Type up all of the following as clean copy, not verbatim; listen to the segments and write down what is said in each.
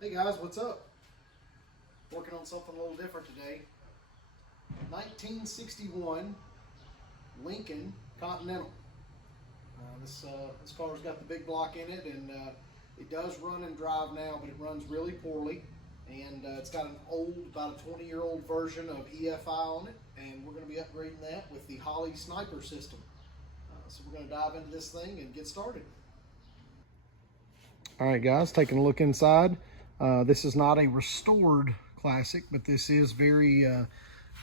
Hey guys, what's up? Working on something a little different today. 1961 Lincoln Continental. This car's got the big block in it, and it does run and drive now, but it runs really poorly. And it's got an old, about a 20-year-old version of EFI on it, and we're going to be upgrading that with the Holley sniper system. So we're going to dive into this thing and get started. All right, guys, taking a look inside. This is not a restored classic, but this is very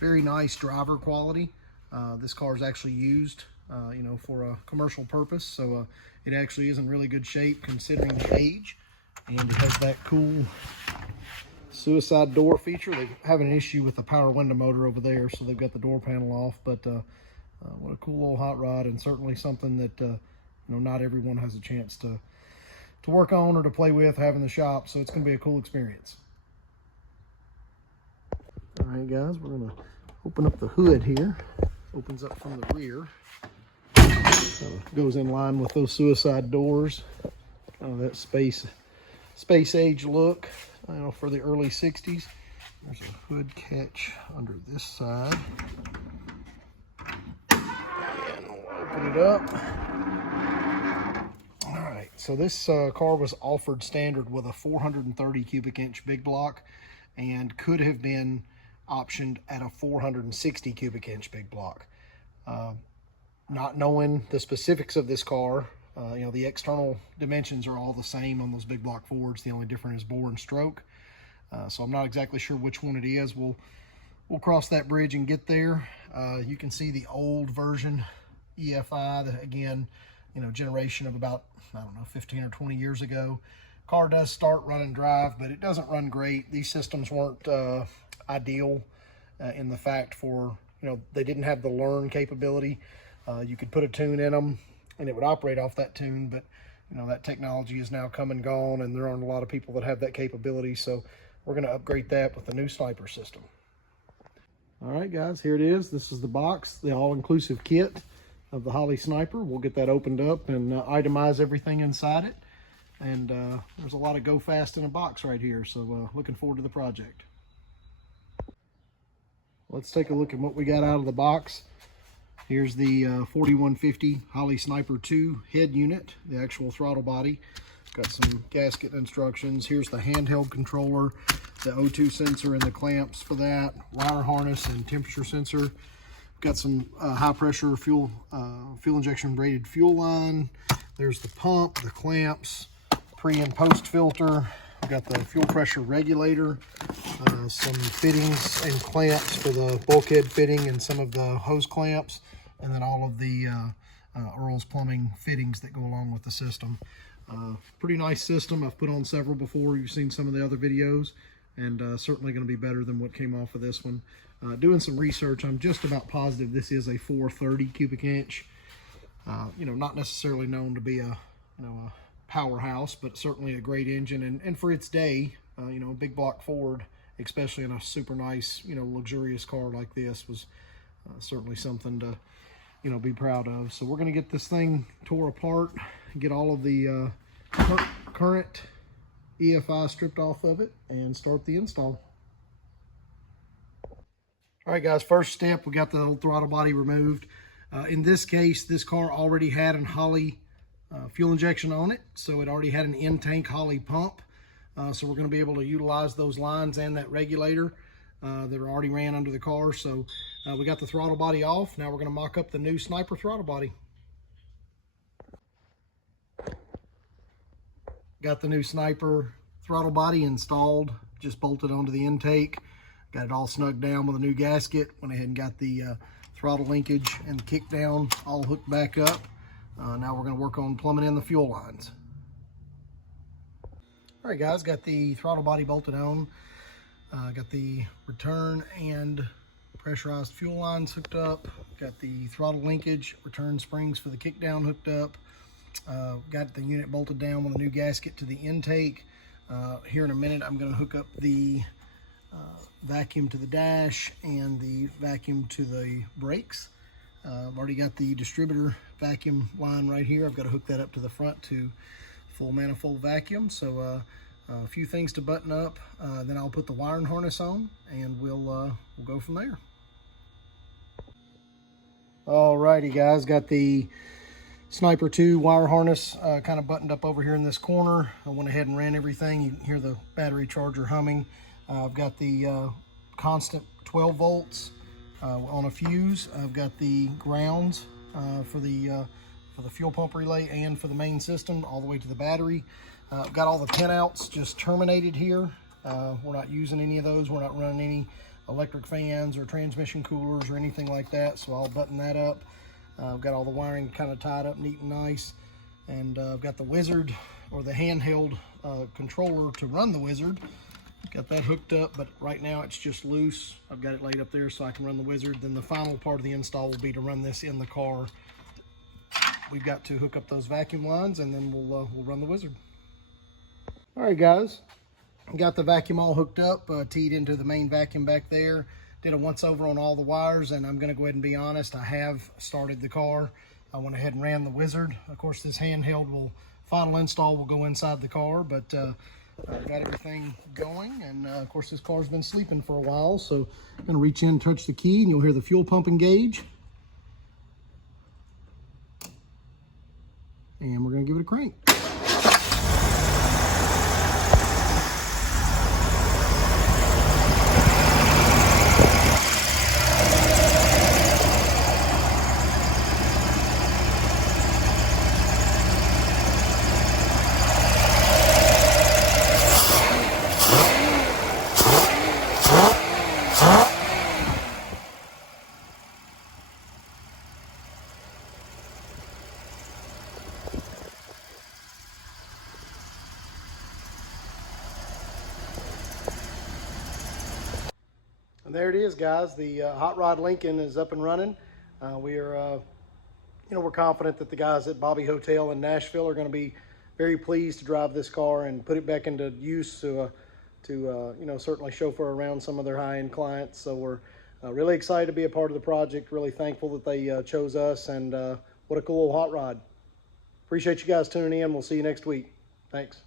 nice driver quality. This car is actually used, for a commercial purpose, so it actually is in really good shape considering the age. And it has that cool suicide door feature. They have an issue with the power window motor over there, so they've got the door panel off. But what a cool little hot rod, and certainly something that not everyone has a chance to work on or to play with, have in the shop, so it's going to be a cool experience. All right, guys, we're going to open up the hood here. Opens up from the rear. Goes in line with those suicide doors. Kind of that space age look, for the early 60s. There's a hood catch under this side. And we'll open it up. So this car was offered standard with a 430 cubic inch big block and could have been optioned at a 460 cubic inch big block. Not knowing the specifics of this car, the external dimensions are all the same on those big block Fords. The only difference is bore and stroke. So I'm not exactly sure which one it is. We'll cross that bridge and get there. You can see the old version EFI, that again, generation of about, 15 or 20 years ago. Car does start, run, and drive, but it doesn't run great. These systems weren't ideal in the fact for, they didn't have the learn capability. You could put a tune in them and it would operate off that tune, but that technology is now come and gone, and there aren't a lot of people that have that capability. So we're going to upgrade that with the new sniper system. All right, guys, here it is. This is the box, the all-inclusive kit of the Holley sniper. We'll get that opened up and itemize everything inside it. And there's a lot of go fast in a box right here, so looking forward to the project. Let's take a look at what we got out of the box. Here's the 4150 Holley Sniper 2 head unit, the actual throttle body. Got some gasket instructions. Here's the handheld controller, the O2 sensor and the clamps for that, wire harness and temperature sensor. Got some high pressure fuel injection braided fuel line. There's the pump, the clamps, pre and post filter. We've got the fuel pressure regulator, some fittings and clamps for the bulkhead fitting and some of the hose clamps, and then all of the Earl's plumbing fittings that go along with the system. Pretty nice system. I've put on several before. You've seen some of the other videos, and certainly going to be better than what came off of this one. Doing some research, I'm just about positive this is a 430 cubic inch. Not necessarily known to be a powerhouse, but certainly a great engine, and for its day, a big block Ford, especially in a super nice, luxurious car like this, was certainly something to be proud of. So we're going to get this thing tore apart, get all of the current EFI stripped off of it, and start the install. All right, guys, first step, we got the old throttle body removed. In this case, this car already had an Holley fuel injection on it, so it already had an in-tank Holley pump. So we're going to be able to utilize those lines and that regulator that are already ran under the car. So we got the throttle body off. Now we're going to mock up the new sniper throttle body. Got the new sniper throttle body installed, just bolted onto the intake. Got it all snugged down with a new gasket. Went ahead and got the throttle linkage and the kick down all hooked back up. Now we're going to work on plumbing in the fuel lines. All right, guys, got the throttle body bolted on. Got the return and pressurized fuel lines hooked up. Got the throttle linkage, return springs for the kick down hooked up. Got the unit bolted down with a new gasket to the intake. Here in a minute, I'm going to hook up the vacuum to the dash and the vacuum to the brakes. I've already got the distributor vacuum line right here. I've got to hook that up to the front to full manifold vacuum. So a few things to button up. Then I'll put the wiring harness on, and we'll go from there. Alrighty guys, got the Sniper 2 wire harness kind of buttoned up over here in this corner. I went ahead and ran everything. You can hear the battery charger humming. I've got the constant 12 volts on a fuse. I've got the grounds for the fuel pump relay and for the main system all the way to the battery. I've got all the pinouts just terminated here. We're not using any of those. We're not running any electric fans or transmission coolers or anything like that, so I'll button that up. I've got all the wiring kind of tied up neat and nice, and I've got the Wizard, or the handheld controller to run the Wizard. Got that hooked up, but right now it's just loose. I've got it laid up there so I can run the Wizard. Then the final part of the install will be to run this in the car. We've got to hook up those vacuum lines, and then we'll run the Wizard. All right, guys. Got the vacuum all hooked up, teed into the main vacuum back there. Did a once over on all the wires, and I'm gonna go ahead and be honest, I have started the car. I went ahead and ran the Wizard. Of course, this handheld final install will go inside the car, but I've got everything going, and of course this car's been sleeping for a while, so I'm gonna reach in, touch the key, and you'll hear the fuel pump engage. And we're gonna give it a crank. And there it is, guys. The Hot Rod Lincoln is up and running. We're confident that the guys at Bobby Hotel in Nashville are going to be very pleased to drive this car and put it back into use to certainly chauffeur around some of their high-end clients. So we're really excited to be a part of the project. Really thankful that they chose us, and what a cool hot rod. Appreciate you guys tuning in. We'll see you next week. Thanks.